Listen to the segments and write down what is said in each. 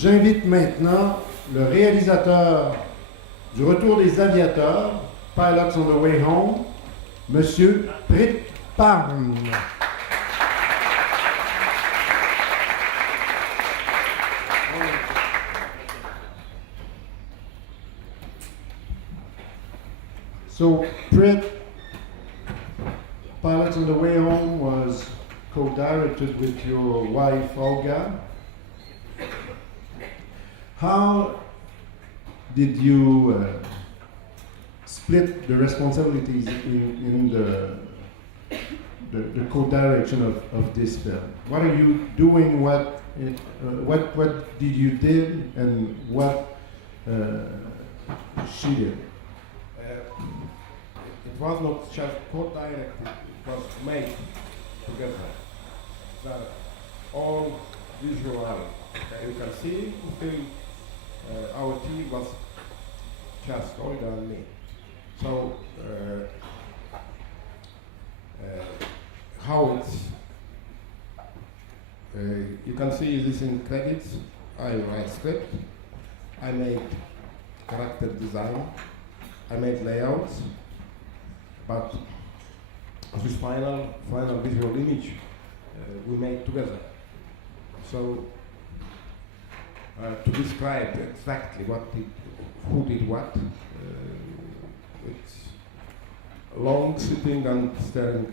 J'invite maintenant le réalisateur du Retour des aviateurs, Pilots on the Way Home, Monsieur Priit Pärn. So, Priit, Pilots on the Way Home was co-directed with your wife, Olga. How did you split the responsibilities in the co-direction of this film? What are you doing? What did you did and what she did? It was not just co-directed, it was made together. That all visual, you can see the film, our team was just Olga and me. So how it's, you can see this in credits. I write script, I made character design, I made layouts, but this final visual image we made together. So to describe exactly who did what, it's long sitting and staring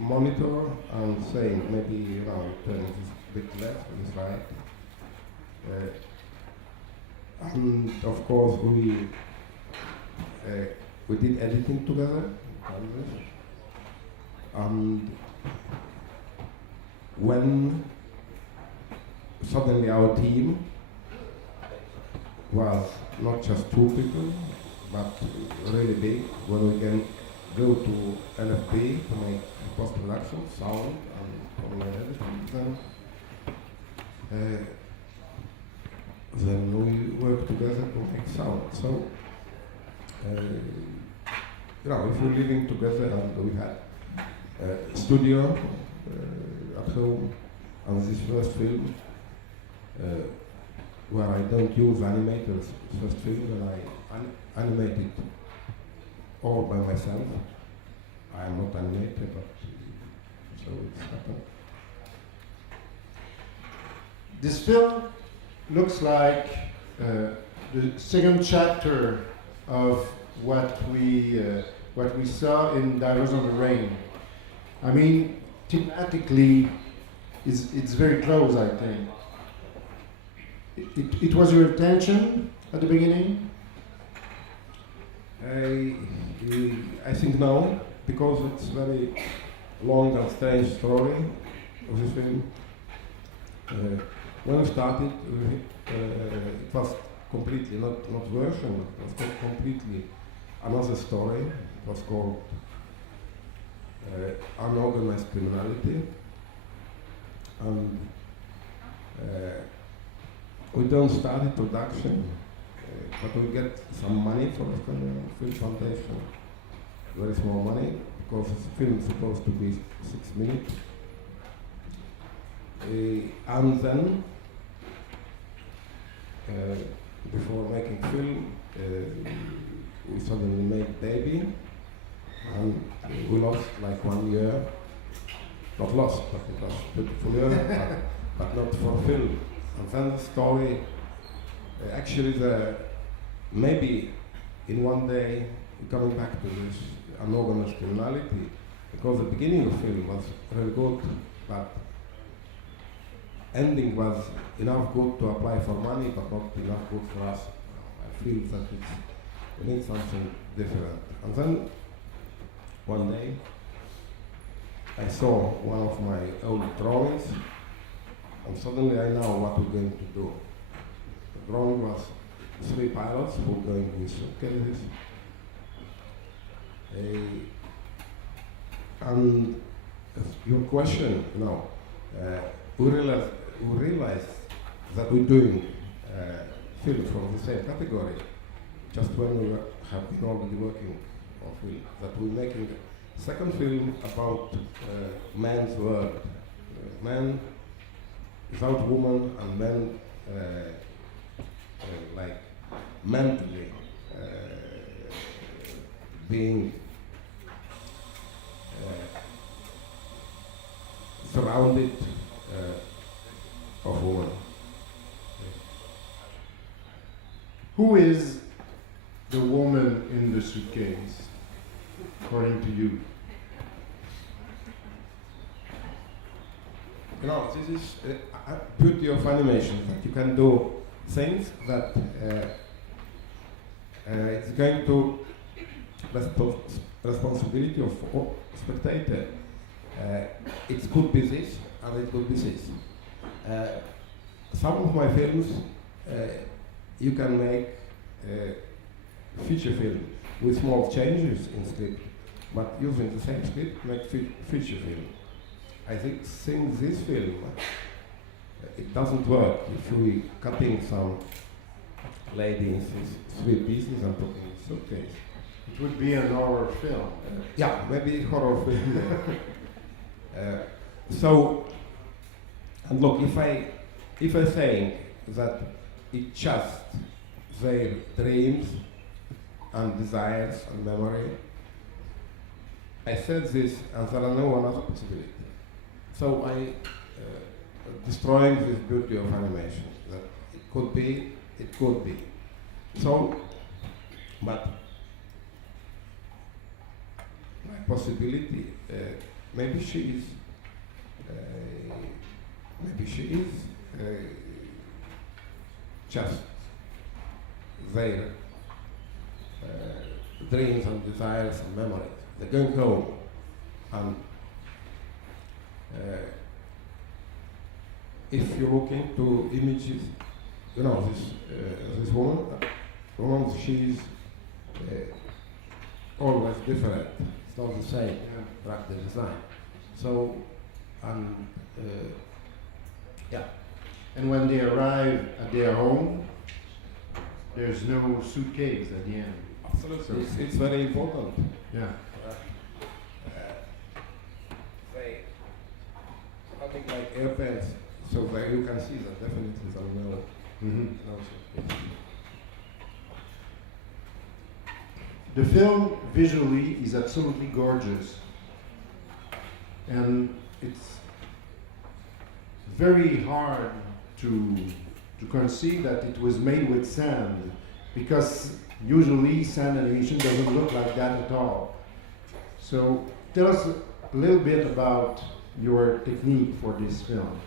monitor and saying maybe turn this bit left and this right. And of course we did editing together, and when suddenly our team was not just two people, but really big, when we can go to LFP to make post-production, sound, and editing, then we work together to make sound. So, if we're living together and we had a studio at home, and this first film, where I don't use animators, first film when I animated all by myself. I am not animated, but so it's happened. This film looks like the second chapter of what we saw in Divers on the Rain. I mean, thematically, it's very close, I think. It was your intention at the beginning? I think no, because it's very long and strange story of this film. When we started, it was completely not version. It was completely another story. It was called Unorganized Criminality, and we don't start the production, but we get some money from the Film Foundation, very small money, because the film is supposed to be 6 minutes. And then, before making film, we suddenly made baby, and we lost like 1 year. Not lost, but it was beautiful year, but not for film. And then the story, actually maybe in one day, coming back to this unorganized criminality, because the beginning of the film was really good, but ending was enough good to apply for money, but not enough good for us. I feel that we need something different. And then one day, I saw one of my old drawings, and suddenly I know what we're going to do. The drawing was 3 pilots who were going with suitcases. And your question, we realized that we're doing film from the same category, just when we have been already working on film, that we're making a second film about man's world. Man without woman and men like mentally being surrounded of women. Who is the woman in the suitcase, according to you? You know, this is beauty of animation, that you can do things that it's going to responsibility of spectator. It could be this and it could be this. Some of my films you can make feature film with small changes in script, but using the same script make feature film. I think this film it doesn't work if we cutting some lady in three pieces and putting in a suitcase. It would be an horror film. Yeah, maybe horror film. So, and look, if I say that it's just their dreams and desires and memory, I said this and there are no other possibility. So I destroying this beauty of animation. That it could be. So, but my possibility, maybe she is just their dreams and desires and memories. They're going home and if you look into images, you know, this woman, she's always different. It's not the same, like the design. So, yeah. And when they arrive at their home, there's no suitcase at the end. Absolutely. It's very important. Yeah. They having like airplanes, so that you can see that definitely there no suitcase. The film visually is absolutely gorgeous, and it's very hard to conceive that it was made with sand, because usually sand animation doesn't look like that at all. So tell us a little bit about your technique for this film.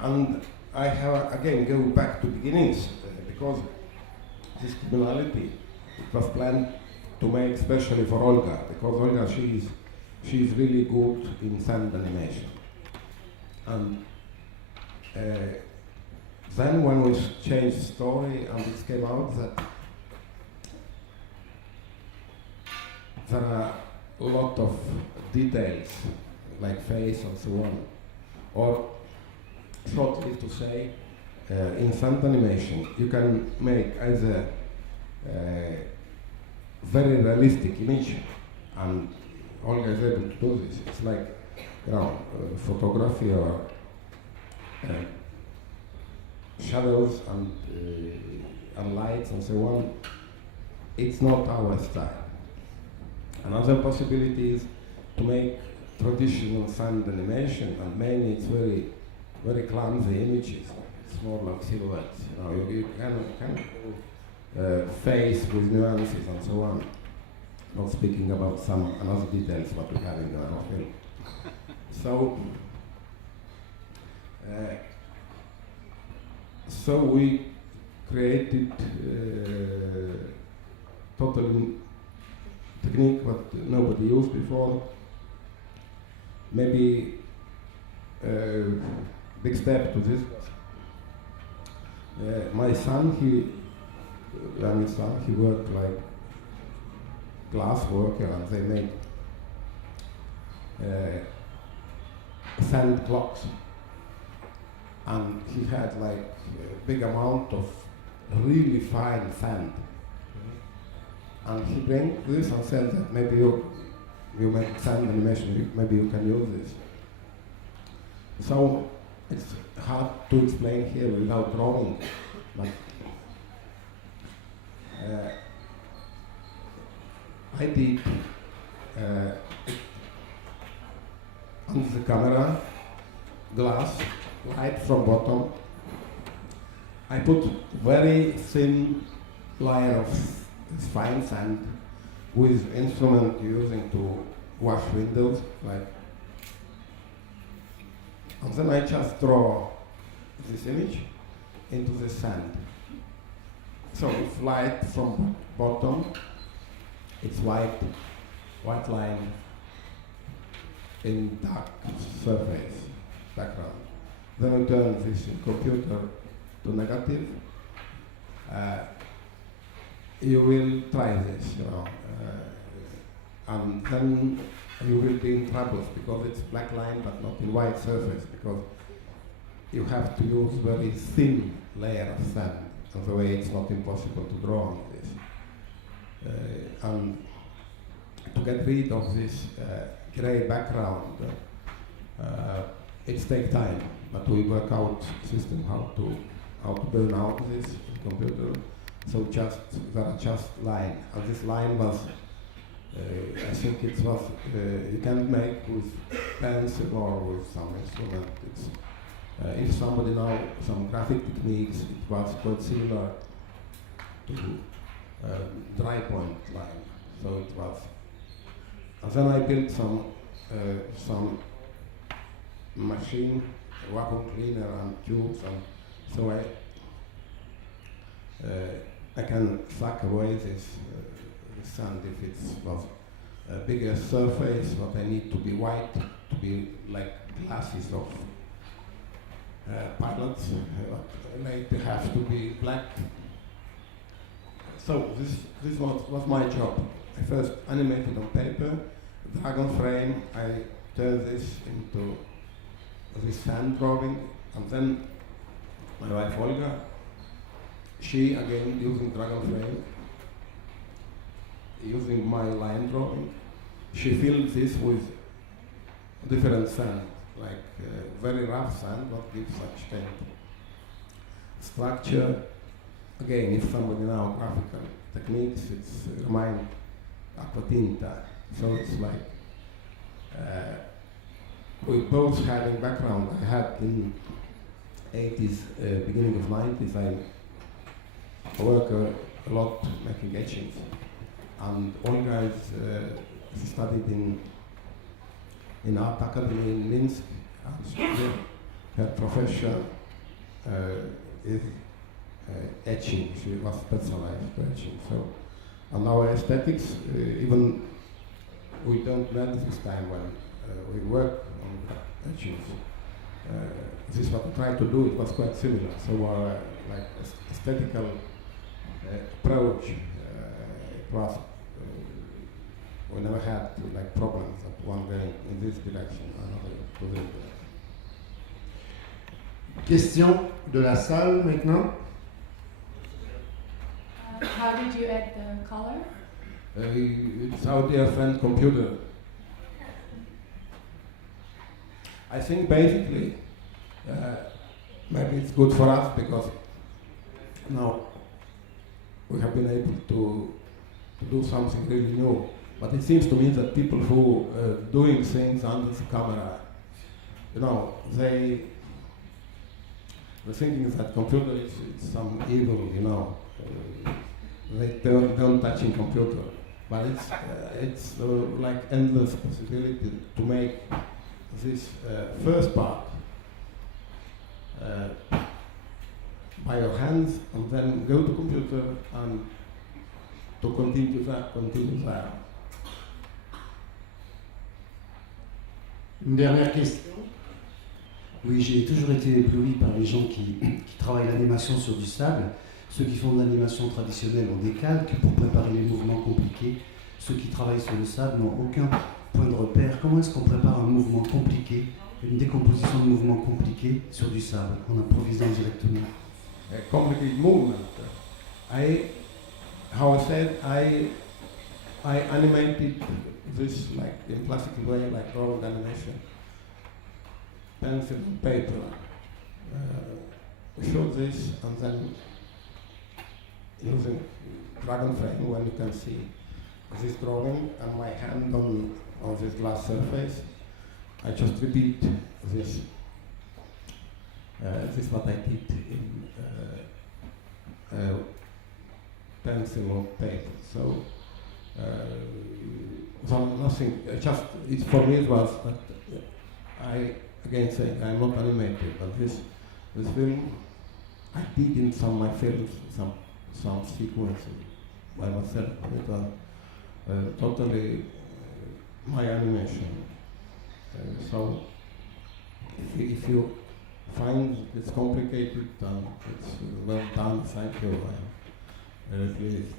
And I have again go back to beginnings because this criminality it was planned to make especially for Olga, because Olga she's really good in sand animation. And then when we changed the story and it came out that there are a lot of details like face and so on, or shortly to say, in sand animation you can make either very realistic image, and Olga is able to do this. It's like, you know, photography or shadows and lights and so on. It's not our style. Another possibility is to make traditional sand animation, and mainly it's very, very clumsy images. It's more like silhouettes. You know, you can face with nuances and so on. Not speaking about some another details what we have in our film. So we created totally technique what nobody used before. Maybe big step to this. My son, youngest son, he worked like glass worker, and they made sand clocks. And he had like a big amount of really fine sand. And he bring this and said that maybe you make sand animation, maybe you can use this. So it's hard to explain here without drawing, but I did on the camera, glass, light from bottom. I put very thin layer of fine sand with instrument using to wash windows, like. And then I just draw this image into the sand. So it's light from bottom, it's white line in dark surface background. Then I turn this in computer to negative. You will try this, and then you will be in trouble because it's black line but not in white surface, because you have to use very thin layer of sand. And the way it's not impossible to draw on this. And to get rid of this gray background, it takes time, but we work out system how to burn out this computer. So there are just line, and this line was, I think it was, you can make with pencil or with some instrument. It's, if somebody know some graphic techniques, it was quite similar to dry point line. So it was, and then I built some machine, vacuum cleaner and tubes, and so I can suck away this sand if it was a bigger surface. What I need to be white, to be like glasses of pilots, they have to be black. So this was my job. I first animated on paper, dragon frame. I turned this into this sand drawing, and then my wife Olga, she again using dragon frame, using my line drawing, she filled this with different sand, like very rough sand, not give such paint. Structure, again, if somebody now graphical techniques, it's remind aquatinta. So it's like, we both having background. I had in 80s, beginning of 90s, I work a lot making etchings. And Olga is studied in art academy in Minsk. Her profession is etching. She was specialized for etching. So, and our aesthetics, even we don't learn this time when we work on etchings. This is what I tried to do. It was quite similar. So our like aesthetical approach, it was. We never had like problems that one going in this direction, another to this direction. Question de la salle maintenant. How did you add the color? It's our dear friend computer. I think basically maybe it's good for us because now we have been able to do something really new. But it seems to me that people who doing things under the camera, the thinking that computer is some evil, they don't touching computer. But it's like endless possibility to make this first part by your hands and then go to computer and to continue there. Une dernière question. Oui, j'ai toujours été ébloui par les gens qui travaillent l'animation sur du sable. Ceux qui font de l'animation traditionnelle ont des calques pour préparer les mouvements compliqués. Ceux qui travaillent sur le sable n'ont aucun point de repère. Comment est-ce qu'on prépare un mouvement compliqué, une décomposition de mouvements compliqués sur du sable, en improvisant directement? A complicated movement. How I said, I animated this like in classical way, like drawing animation, pencil and paper. We showed this, and then using dragon frame, when you can see this drawing and my hand on this glass surface, I just repeat this. This is what I did in pencil or paper. So nothing. Just for me it was that I again say I'm not animated, but this film I did in some of my films some sequences by myself. It was totally my animation. So if you find it's complicated, it's well done. Thank you. I'm very pleased.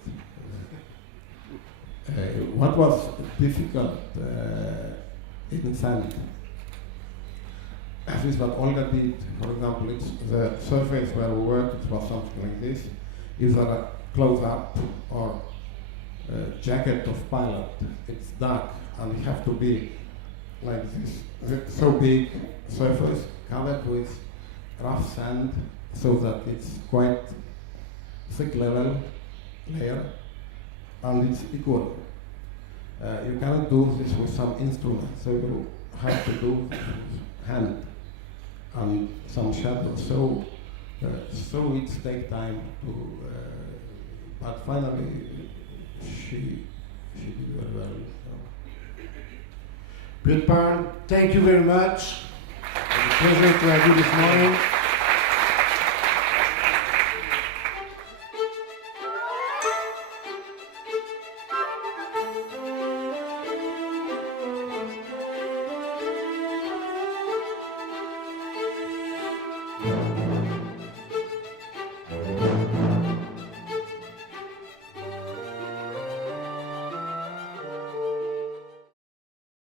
What was difficult in sand? This is what Olga did. For example, it's the surface where we work. It was something like this. Is there a close-up or jacket of pilot? It's dark, and you have to be like this. So big surface covered with rough sand, so that it's quite thick layer, and it's equal. You cannot do this with some instrument, so you have to do hand and some shadow. So it takes time to, but finally she did very well. So. Priit Pärn, thank you very much. It's a pleasure to have you this morning.